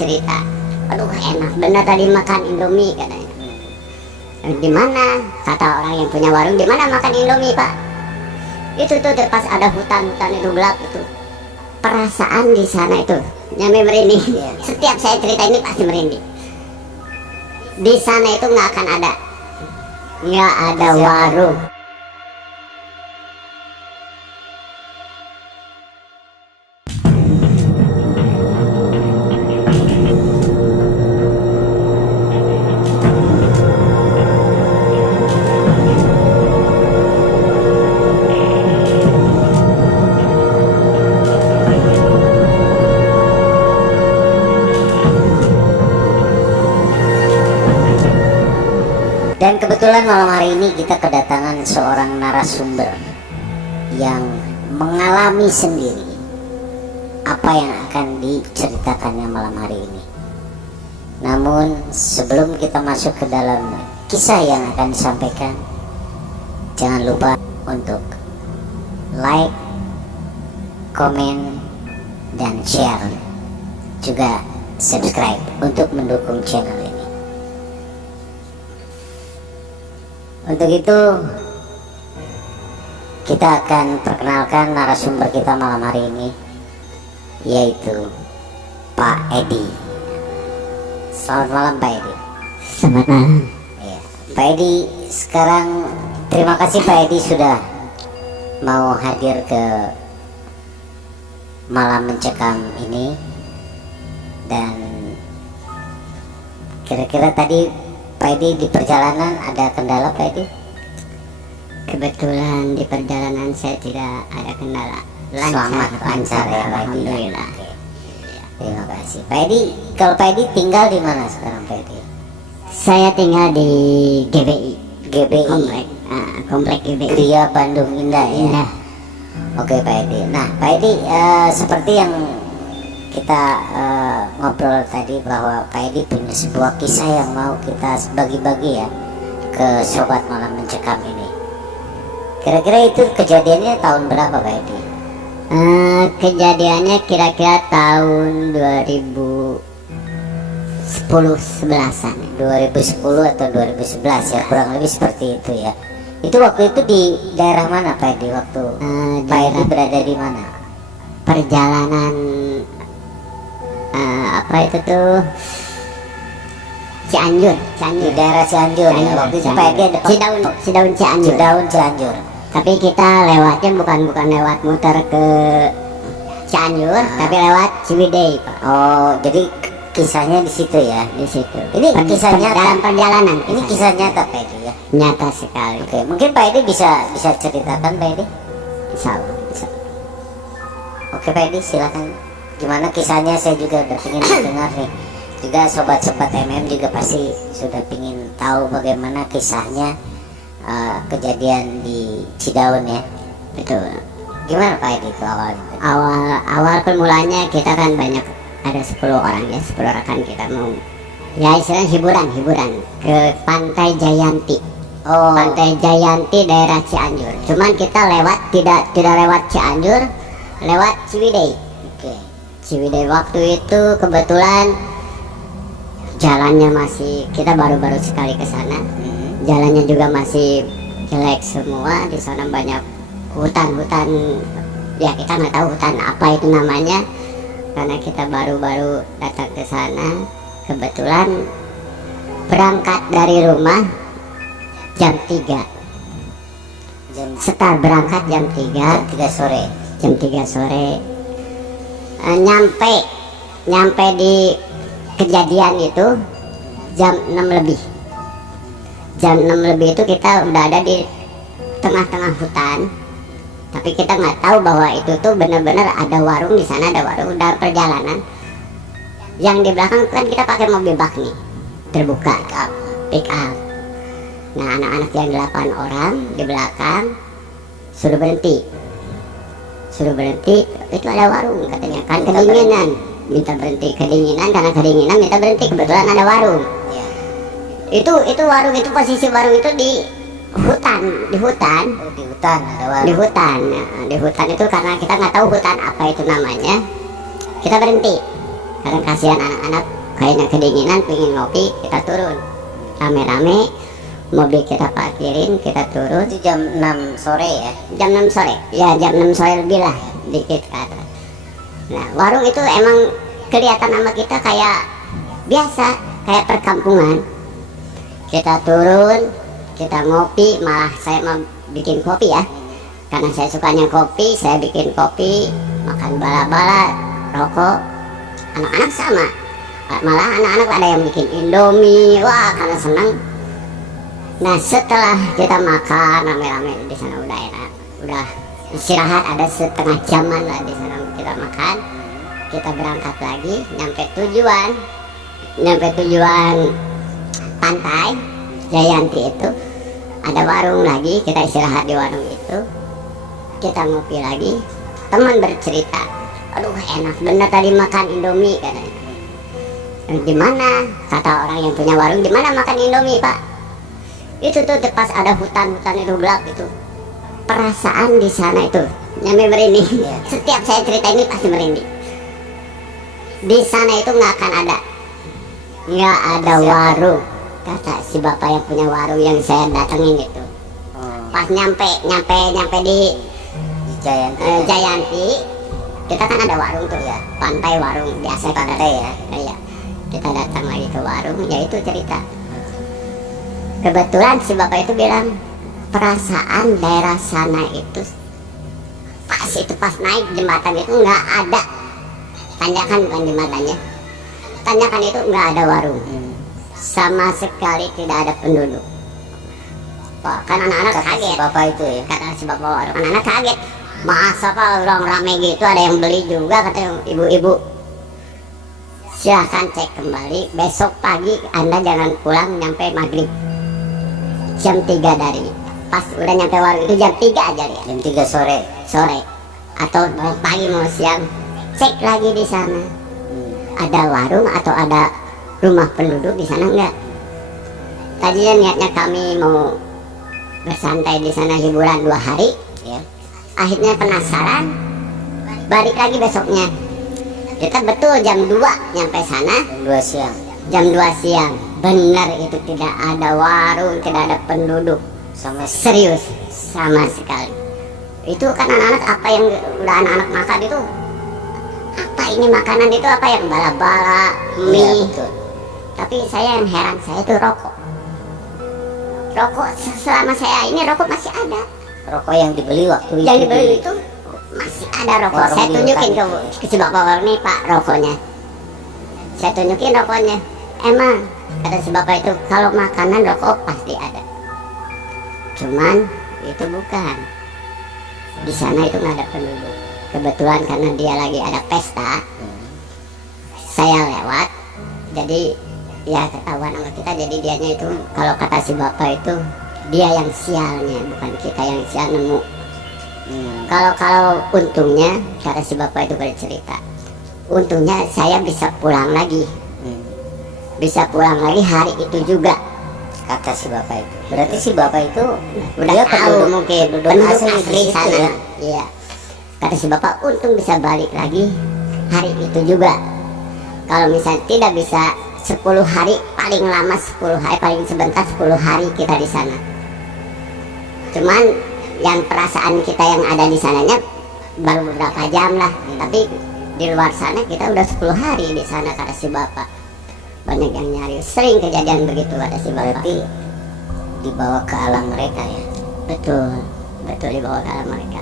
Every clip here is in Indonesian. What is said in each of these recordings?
cerita, aduh enak bener tadi makan Indomie katanya. Di mana, kata orang yang punya warung, di mana makan Indomie Pak? Itu tuh pas ada hutan itu gelap itu. Perasaan di sana itu nyampe merinding. Setiap saya cerita ini pasti merinding. Di sana itu nggak akan ada, nggak ada warung. Dan kebetulan malam hari ini kita kedatangan seorang narasumber yang mengalami sendiri apa yang akan diceritakannya malam hari ini. Namun sebelum kita masuk ke dalam kisah yang akan disampaikan, jangan lupa untuk like, komen, dan share, juga subscribe untuk mendukung channel ini. Untuk itu kita akan perkenalkan narasumber kita malam hari ini, yaitu Pak Edi. Selamat malam Pak Edi. Selamat malam. Ya, Pak Edi, sekarang terima kasih Pak Edi sudah mau hadir ke malam mencekam ini. Dan kira-kira tadi Pak Edi di perjalanan ada kendala Pak Edi? Kebetulan di perjalanan saya tidak ada kendala. Lancar ya Pak Edi. Alhamdulillah. Oke. Terima kasih Pak Edi. Kalau Pak Edi tinggal di mana sekarang Pak Edi? Saya tinggal di GBI. GBI. Komplek GBI. Gria Bandung Indah ya. Indah. Oke Pak Edi. Nah Pak Edi, seperti yang kita ngobrol tadi bahwa Pak Edi punya sebuah kisah yang mau kita bagi-bagi ya ke sobat malam mencekam ini. Kira-kira itu kejadiannya tahun berapa Pak Edi? Kejadiannya kira-kira tahun 2010-11an. 2010 atau 2011 ya, kurang lebih seperti itu ya. Itu waktu itu di daerah mana Pak Edi waktu Pak Edi berada di mana? Perjalanan apa itu tuh, Cianjur. Di daerah Cianjur ya. Waktu itu Pak Edi ada Cidaun Cianjur. Tapi kita lewatnya bukan lewat muter ke Cianjur, tapi lewat Ciwidey Pak. Oh, jadi kisahnya di situ ya. Di situ. Ini kisahnya dalam perjalanan. Ini kisah nyata Pak Edi ya. Nyata sekali. Oke, mungkin Pak Edi bisa ceritakan Pak Edi. Insya Allah. Oke Pak Edi, silakan. Gimana kisahnya, saya juga udah pengen dengar nih. Juga sobat-sobat MM juga pasti sudah pengen tahu bagaimana kisahnya kejadian di Cidaun ya. Betul. Gimana Pak Edi itu awalnya? Awal permulanya kita kan banyak, ada 10 orang ya, 10 rekan kita mau ya istilahnya hiburan ke Pantai Jayanti. Oh, Pantai Jayanti daerah Cianjur. Cuman kita lewat tidak lewat Cianjur, lewat Ciwidey. oke. Ciwidey waktu itu kebetulan jalannya masih, kita baru-baru sekali ke sana. Jalannya juga masih jelek semua. Di sana banyak hutan ya, kita nggak tahu hutan apa itu namanya karena kita baru-baru datang ke sana. Kebetulan berangkat dari rumah jam 3, setelah berangkat jam 3 sore. jam 3 sore nyampe di kejadian itu jam 6 lebih. Jam 6 lebih itu kita udah ada di tengah-tengah hutan, tapi kita nggak tahu bahwa itu tuh benar-benar ada warung di sana, ada warung dalam perjalanan. Yang di belakang kan kita pakai mobil bak nih, terbuka, pick up. Nah anak-anak yang 8 orang di belakang suruh berhenti, itu ada warung katanya, kan kedinginan, minta berhenti, kedinginan, karena kedinginan minta berhenti, kebetulan ada warung. Itu warung, itu posisi warung itu di hutan. Oh, di hutan ada warung. Di hutan itu karena kita nggak tahu hutan apa itu namanya, kita berhenti. Kadang kasihan anak-anak kayaknya kedinginan pengen ngopi, kita turun rame-rame, mobil kita parkirin, kita turun. Itu jam 6 sore ya? Jam 6 sore, ya jam 6 sore lebih lah, dikit ke atas. Nah warung itu emang kelihatan sama kita kayak biasa, kayak perkampungan. Kita turun, kita ngopi, malah saya mau bikin kopi ya, karena saya sukanya kopi, saya bikin kopi, makan bala-bala, rokok. Anak-anak sama, malah anak-anak ada yang bikin Indomie, wah karena senang. Nah setelah kita makan rame-rame di sana udah enak, udah istirahat ada setengah jaman lah di sana kita makan. Kita berangkat lagi, nyampe tujuan pantai Jayanti itu ada warung lagi, kita istirahat di warung itu, kita ngopi lagi. Teman bercerita, aduh enak bener tadi makan Indomie katanya. Di mana, kata orang yang punya warung, di mana makan Indomie pak? Itu tuh pas ada hutan-hutan itu gelap itu, perasaan di sana itu nyampe merinding. Setiap saya cerita ini pasti merinding. Di sana itu nggak ada warung, kata si bapak yang punya warung yang saya datengin itu. Pas nyampe di Jayanti, kita kan ada warung tuh ya, pantai warung biasa pantai ya. Iya, kita datang lagi ke warung, ya itu cerita. Kebetulan si bapak itu bilang perasaan daerah sana itu pas naik jembatan itu nggak ada tanjakan, bukan jembatannya, tanjakan itu nggak ada warung, sama sekali tidak ada penduduk. Wah, kan anak-anak kaget. Bapak itu ya, kata si bapak warung, anak-anak kaget. Masa pak orang rame gitu, ada yang beli juga, kata ibu-ibu. Silahkan cek kembali, besok pagi Anda jangan pulang nyampe maghrib. Jam 3 dari, pas udah nyampe warung itu jam 3 aja ya. Jam 3 sore. Atau mau pagi mau siang, cek lagi di sana. Ada warung atau ada rumah penduduk di sana enggak? Tadinya niatnya kami mau bersantai di sana hiburan 2 hari, ya. Akhirnya penasaran, balik lagi besoknya. Kita betul jam 2 nyampe sana. Jam 2 siang. Benar itu tidak ada warung, tidak ada penduduk. Serius, sama sekali. Itu kan anak-anak apa yang udah anak-anak makan itu? Apa ini makanan itu, apa yang bala-bala, mie. Ya, tapi saya yang heran, saya itu rokok selama saya ini rokok masih ada. Rokok yang dibeli waktu yang dibeli itu masih ada rokok. Saya tunjukin ke si bapak ini, pak, rokoknya. Saya tunjukin rokoknya. Emang kata si bapak itu kalau makanan rokok pasti ada, cuman itu bukan di sana, itu nggak ada penduduk. Kebetulan karena dia lagi ada pesta, saya lewat, jadi ya ketahuan sama kita. Jadi dianya itu, kalau kata si bapak itu, dia yang sialnya, bukan kita yang sial nemu. Kalau untungnya, kata si bapak itu bercerita, untungnya saya bisa pulang lagi, hari itu juga, kata si bapak itu. Berarti si bapak itu udah tahu mungkin penduduk asli sana ya? Iya, kata si bapak untung bisa balik lagi hari itu juga. Kalau misalnya tidak bisa 10 hari, paling lama 10 hari, paling sebentar 10 hari kita di sana. Cuman yang perasaan kita yang ada di sananya baru beberapa jam lah, tapi di luar sana kita udah 10 hari di sana, kata si bapak. Banyak yang nyari, sering kejadian begitu, kata si bapak. Berarti dibawa ke alam mereka ya? Betul dibawa ke alam mereka.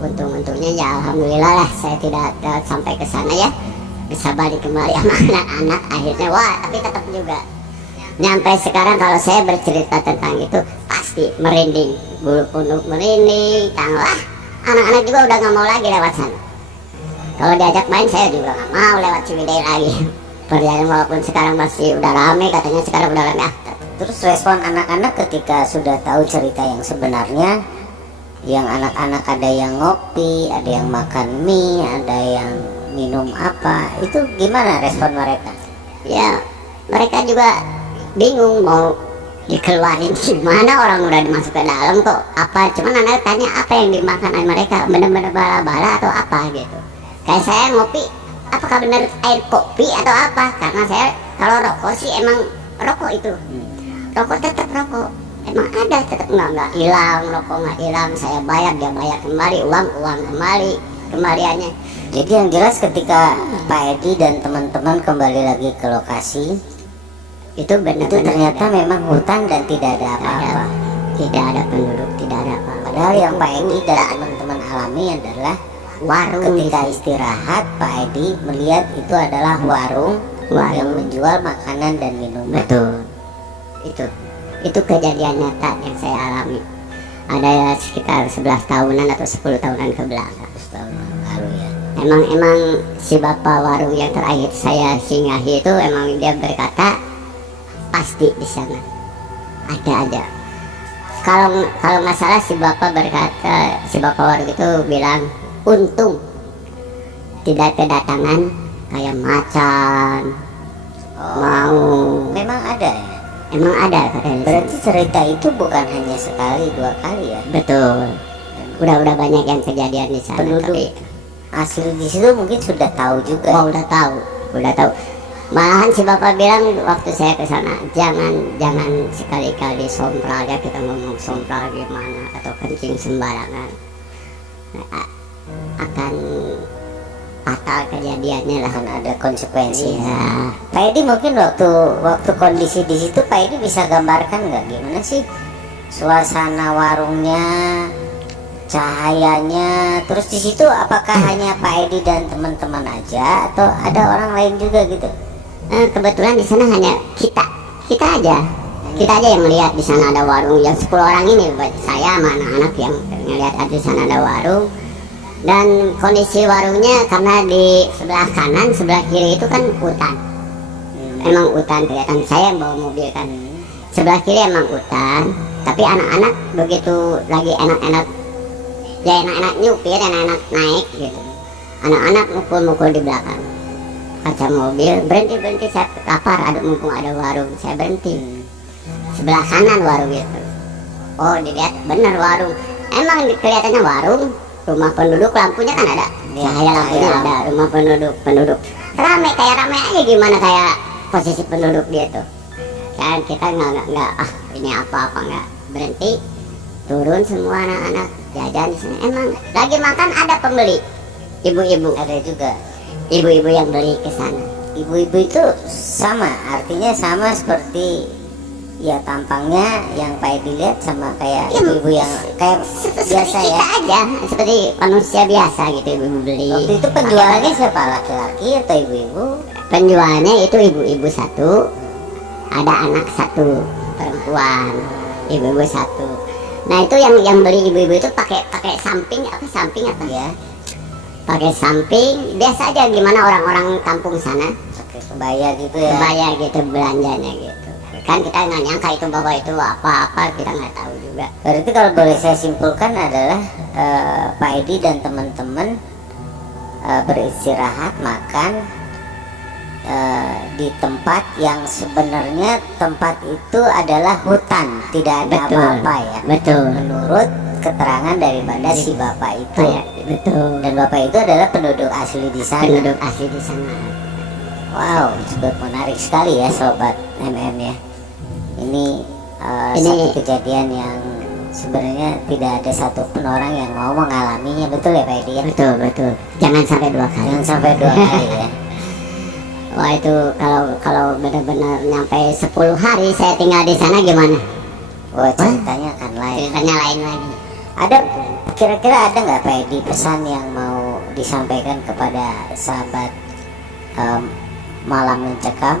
Untung-untungnya ya alhamdulillah lah, saya tidak sampai ke sana ya, bisa balik kembali sama anak-anak. Akhirnya wah, tapi tetap juga nyampe sekarang kalau saya bercerita tentang itu pasti merinding, bulu kuduk merinding, tanglah. Anak-anak juga udah nggak mau lagi lewat sana. Kalau diajak main saya juga nggak mau lewat Ciwidey lagi. Perjalanan walaupun sekarang masih udah rame, katanya sekarang udah rame. Terus respon anak-anak ketika sudah tahu cerita yang sebenarnya, yang anak-anak ada yang ngopi, ada yang makan mie, ada yang minum apa, itu gimana respon mereka? Ya mereka juga bingung mau dikeluarin gimana, orang udah dimasuk ke dalam kok apa. Cuman anak tanya apa yang dimakan mereka, bener-bener bala-bala atau apa gitu. Kayak saya ngopi apakah benar air kopi atau apa, karena saya kalau rokok sih emang rokok itu rokok tetap rokok, emang ada tetap nggak hilang, rokok nggak hilang, saya bayar dia bayar kembali, uang kembali kembaliannya. Jadi yang jelas ketika Pak Edi dan teman-teman kembali lagi ke lokasi Itu benar itu ternyata memang hutan dan tidak ada apa-apa. tidak ada penduduk, tidak ada apa-apa. Padahal yang Pak Edi dan teman-teman alami adalah Warung ketika istirahat Pak Edi melihat itu adalah warung yang menjual makanan dan minuman. betul. Itu kejadian nyata yang saya alami. Ada sekitar 11 tahunan atau 10 tahunan ke belakang. 100 tahun lalu ya. Emang si bapak warung yang terakhir saya singgahi itu emang dia berkata pasti di sana ada. Kalau nggak salah si bapak berkata, si bapak warung itu bilang untung tidak kedatangan kayak macan, mau. Memang ada ya. Emang ada katanya. Berarti cerita itu bukan hanya sekali dua kali ya. Betul. Udah banyak yang kejadian di sana. Penduduk Tapi asli di situ mungkin sudah tahu juga. oh, udah tahu. Malahan si bapak bilang waktu saya ke sana, jangan sekali-kali sompral ya, kita ngomong sompral gimana atau kencing sembarangan. Nah, akan fatal kejadiannya lah. Akan ada konsekuensinya. Iya. Pak Edi mungkin waktu kondisi di situ Pak Edi bisa gambarkan nggak gimana sih suasana warungnya, cahayanya, terus di situ apakah hanya Pak Edi dan teman-teman aja atau ada orang lain juga gitu? Kebetulan di sana hanya kita aja yang melihat di sana ada warung yang 10 orang ini, saya sama anak-anak yang ngelihat di sana ada warung. Dan kondisi warungnya karena di sebelah kanan sebelah kiri itu kan hutan, emang hutan kelihatan, saya yang bawa mobil kan, sebelah kiri emang hutan, tapi anak-anak begitu lagi enak-enak nyupir, enak-enak naik gitu, anak-anak mukul di belakang kaca mobil, berhenti, saya lapar, mumpung ada warung, saya berhenti sebelah kanan warung itu. Oh, dilihat bener warung, emang kelihatannya warung, rumah penduduk, lampunya kan ada, cahaya lampunya ada, rumah penduduk rame aja, gimana kayak posisi penduduk gitu kan. Kita nggak ini apa nggak berhenti, turun semua anak-anak jajan di sana. Emang lagi makan ada pembeli, ibu-ibu Ada juga. ibu-ibu yang beli ke sana. Ibu-ibu itu sama, artinya sama seperti ya tampangnya yang Pak Edi lihat sama kayak ibu-ibu yang kayak biasa ya. Kita aja seperti manusia biasa gitu, ibu-ibu beli. Waktu itu penjualnya siapa, laki-laki atau ibu-ibu? Penjualnya itu ibu-ibu satu, ada anak satu perempuan, ibu-ibu satu. Nah itu yang beli ibu-ibu itu pakai samping apa ya? Pakai samping biasa aja, gimana orang-orang kampung sana. Pakai kebaya gitu ya. Kebaya gitu, belanjanya gitu. Kan kita nggak nyangka itu bahwa itu apa-apa, kita nggak tahu juga. Berarti kalau boleh saya simpulkan adalah Pak Edi dan teman-teman beristirahat makan di tempat yang sebenarnya tempat itu adalah hutan, tidak ada Betul. apa-apa ya. Betul. Menurut keterangan daripada si bapak itu. Ya, betul. Dan bapak itu adalah penduduk asli di sana. Penduduk asli di sana. Wow, cukup menarik sekali ya sobat MM ya. Ini Ini- satu kejadian yang sebenarnya tidak ada satupun orang yang mau mengalaminya, betul ya Pak Edi ya? Betul. Jangan sampai 2 kali. Jangan sampai 2 kali ya. Wah itu kalau benar-benar nyampe 10 hari saya tinggal di sana gimana? Wah, ceritanya akan lain. Ceritanya lain lagi. Ada kira-kira ada nggak Pak Edi pesan yang mau disampaikan kepada sahabat Malam Mencekam?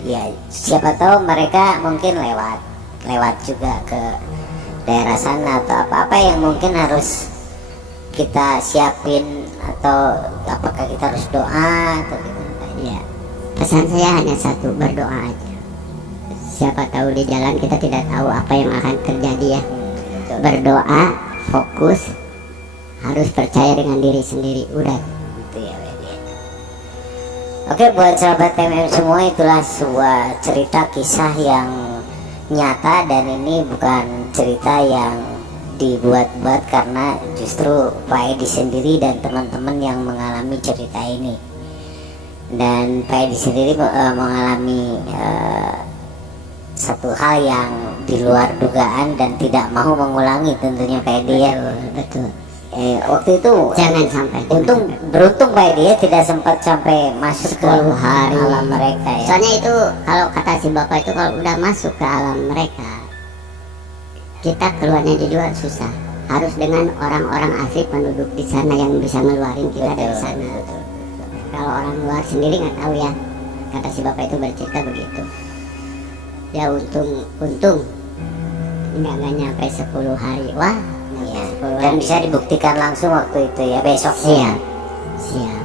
Ya siapa tahu mereka mungkin lewat juga ke daerah sana atau apa yang mungkin harus kita siapin, atau apakah kita harus doa atau gimana Pak Edi? Ya, pesan saya hanya satu, berdoa aja. Siapa tahu di jalan kita tidak tahu apa yang akan terjadi ya. Berdoa, fokus, harus percaya dengan diri sendiri, udah. Gitu ya Pak Edi. Oke, buat sahabat MM semua, itulah sebuah cerita kisah yang nyata, dan ini bukan cerita yang dibuat-buat, karena justru Pak Edi sendiri dan teman-teman yang mengalami cerita ini. Dan Pak Edi sendiri mengalami satu hal yang di luar dugaan dan tidak mau mengulangi tentunya Pak Edi ya. Betul. Waktu itu Jangan sampai. beruntung Pak Edi ya tidak sempat sampai masuk ke 10 hari. alam mereka ya. Soalnya itu kalau kata si bapak itu kalau udah masuk ke alam mereka, kita keluarnya juga susah. Harus dengan orang-orang asli penduduk di sana yang bisa ngeluarin kita dari sana. Kalau orang luar sendiri nggak tahu ya. Kata si bapak itu bercerita begitu. Ya untung nggak nyampe 10 hari. Wah, Iya. 10 Dan hari. bisa dibuktikan langsung waktu itu ya besoknya. Siap.